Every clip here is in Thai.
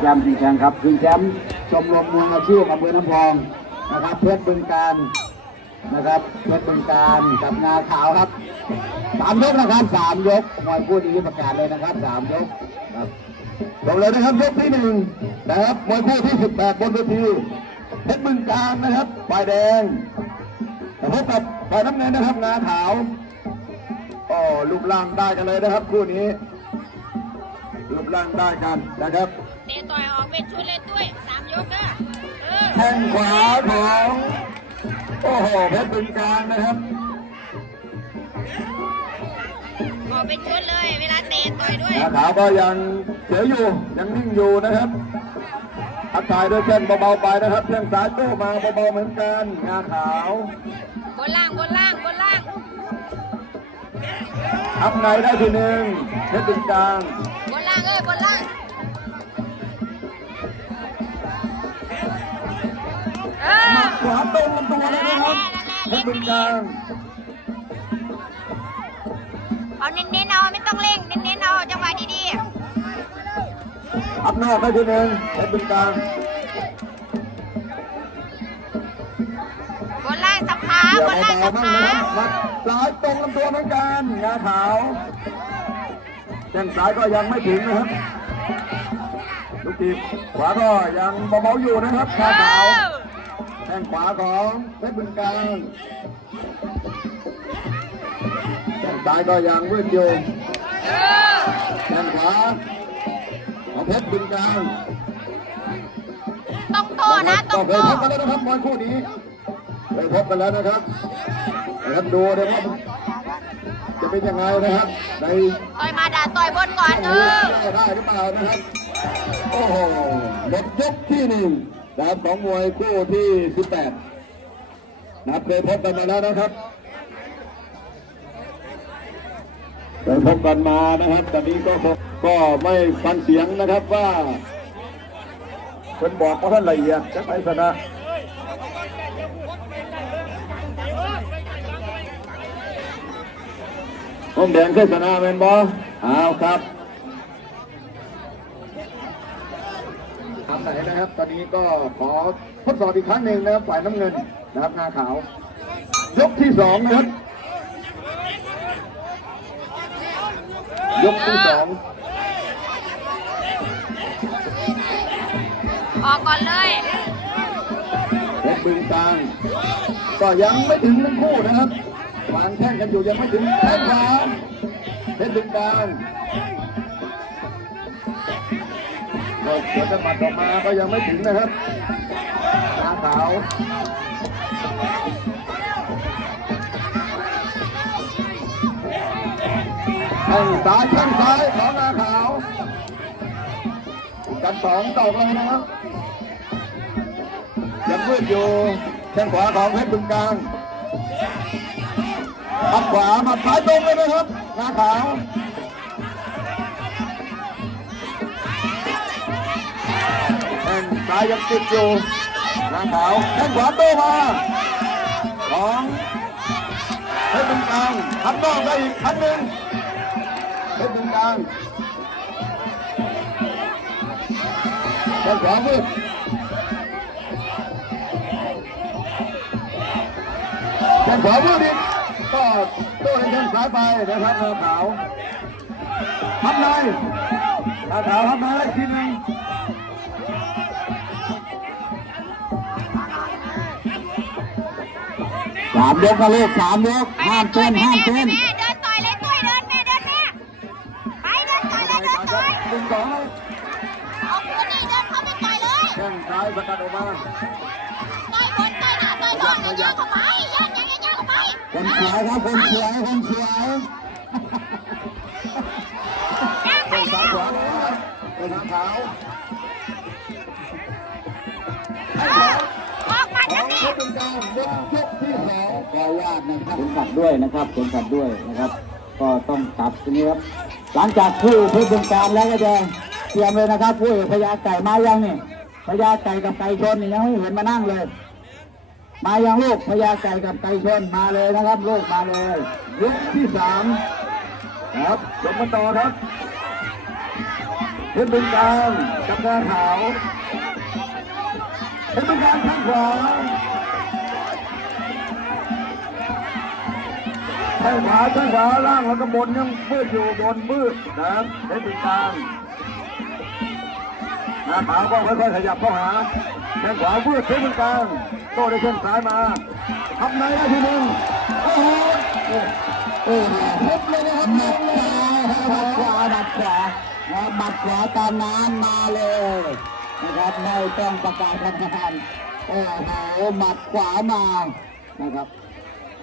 แชมป์ชิงแชมป์ครับชิงแชมป์ชมรมมวยอาชีพอำเภอน้ำพองนะครับเพชรบึงการนะครับเพชรบึงการกับงาขาวครับสามยกนะครับสามยกมวยคู่นี้ประกาศเลยนะครับสามยกครับลงเลยนะครับยกที่หนึ่งนะครับมวยคู่ที่18บแปดบนเวทีเพชรบึงการนะครับฝ่ายแดงแต่พบกับฝ่ายน้ำเงินนะครับงาขาวโอ้รูปร่างได้กันเลยนะครับคู่นี้ รูปร่างได้กันนะครับเตะต่อยออกเป็นชุดเลยด้วยสามยกเด้อเออแข้งขวาของโอ้โหเพชรบึงการนะครับออกเป็นชุดเลยเวลาเตะต่อยด้วยงาขาวก็ยังเฉยอยู่ยังนิ่งอยู่นะครับทักทายด้วยเส้นเบาๆไปนะครับเส้นซ้ายโต้มาเบาๆเหมือนกันงาขาวบนล่างบนล่างบนล่างทับในได้ทีหนึ่งเพชรบึงการ เพชรบึงการเอาเน้นๆเอาไม่ต้องเร่งเน้นๆเอาจังหวะดีทับหน้าได้ทีหนึ่งเพชรบึงการๆบนล่างสับขาเดี๋ยวบนล่างเบาสับๆบ้างขานะครับมัดซ้ายตรงลำตัวเหมือนกันงาขาวแข้งซ้ายก็ยังไม่ถึงนะครับลูกทีบขวาก็ยังเบาๆอยู่นะครับเองาขาว อแข้งขวาของเพชรบึงการแข้งซ้ายก็ยังมืดอยู่เออแข้งขวาของเพชรบึงการต้องโตนะต้ก็องเคโตยพบกันแล้วนะครับมวยคู่นี้เคยพบกันแล้วนะครับนะครับดูเลยว่าจะเป็นยังไงนะครับ ในต่อยมาด่าต่อยบนก่อนเออได้หรือเปล่านะครับ โอ้โหหมดยกที่หนึ่ง นะครับของมวยคู่ที่ 18นะครับเคยพบกันมาแล้วนะครับเคยพบกันมานะครับ ตอนนี้ก็ก็ไม่ฟังเสียงนะครับว่าเพิ่นบอกว่าท่านละเอียดจะไปชนะห้องแดงเคยชนะแมนบอเอาครับ ทำไหนนะครับ ตอนนี้ก็ขอทดสอบอีกครั้งหนึ่งนะครับฝ่ายน้ำเงินนะครับหน้าขาว ยกที่สองนะครับยกที่สองออกก่อนเลยเพชรบึงกลางก็ยังไม่ถึงทั้งคู่นะครับวางแท่งกันอยู่ยังไม่ถึงแท่งขวาเพชรบึงกลาง เดี๋ยวจะปัดออกมาก็ยังไม่ถึงนะครับหน้าขาวแข้งซ้ายแข้งซ้ายของอาขาวกันสองตกเลยนะครับยังมืดอยู่แข้งขวาของเพชรบึงกลางตัดขวามาซ้ายตรงเลยนะครับหน้าขาว ซ้ายยังติดอยู่น้าขาวแข้งขวาโตมาของเพชรบึงกลางทับนอกได้อีกครั้งหนึ่งเพชรบึงกลางด้านขวามืดด้านขวามืดอีกก็โต้ให้แข้งซ้ายไปนะครับน้าขาวทับในหน้าขาวทับในอีกทีนึง สามยกนะลูกสามยกไปห้ามเดิเต้นนต่อยห้ามแม่เต้นแม่เดินต่อยเลยตุ้ยเดินแม่เดินแม่ไปเดินต่อยเลยเดินต่อยหนึ่งสองเลยเอาคนนี้เดินเข้าไปต่อยเลยแข้งซ้ายสกัดออกมาต่อยบนต่อยหน้าต่อยท้องเยอะๆเข้าไปเยอะๆเยอะๆเข้าไปคนสวยครับคนสวยคนสวยแก้ไปเป็นแล้สาวขวาเลยครับเป็นสาวขาว ออกมาขจาอกงนี้เพชรบึงกาฬยกยกที่สองขออนุญาตนะครับเข็มขัดด้วยนะครับเข็มขัดด้วยนะครับ ก็ต้องตัดตรงนี้ครับหลังจากคู่เพชรบึงการแล้วก็จะเตรียมเลยนะครับคู่พญาไก่มายังนี่พญาไก่กับไก่ชนนี่ยังไม่เห็นมานั่งเลย มายังลูกพญาไก่กับไก่ชนมาเลยนะครับลูกมาเลยยกที่สามครับจบกันต่อครับเพชรบึงการกับนาขาวเพชรบึงการข้างขวา ข้างขวาข้างขวาล่างแล้วก็บนยังมืดอยู่บนมืดนะครับเพชรบึงการนาขาวก็ค่อยๆขยับเข้าหาแข้งขวามืดเพชรบึงการโต้ด้วยแข้งซ้ายมาทำในได้ทีหนึ่งโอ้โหโอ้โหพุบเลยนะครับหมัดขวาหมัดขวาหมัดขวานะหมัดขวาตามน้ำมาเลยนะครับไม่ต้องประกาศคะแนนโอ้โหหมัดขวามานะครับ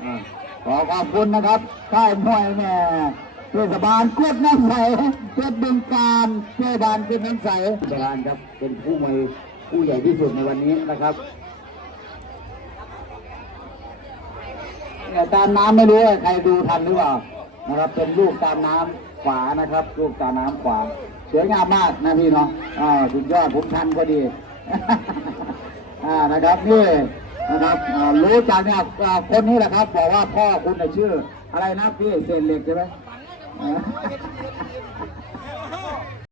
อ่า ขอขอบคุณนะครับค่ายมวยแม่เทศบาลกวดน้ำใสเทศบึงการเทศบาลเป็นน้ำใสเทศบาลครับเป็นผู้มวยผู้ใหญ่ที่สุดในวันนี้นะครับตามน้ำไม่รู้ใครดูทันหรือเปล่านะครับ เป็นลูกตามน้ำขวานะครับ ลูกตามน้ำขวาสวยงามมากนะพี่เนาะอ่าสุดยอดผมทันก็ดีอ่านะครับนี่ นะครับรู้จักเนี่ยคนนี้แหละครับ บอกว่าพ่อคุณน่ะชื่อ อะไรนะพี่เศษเหล็กใช่ไหม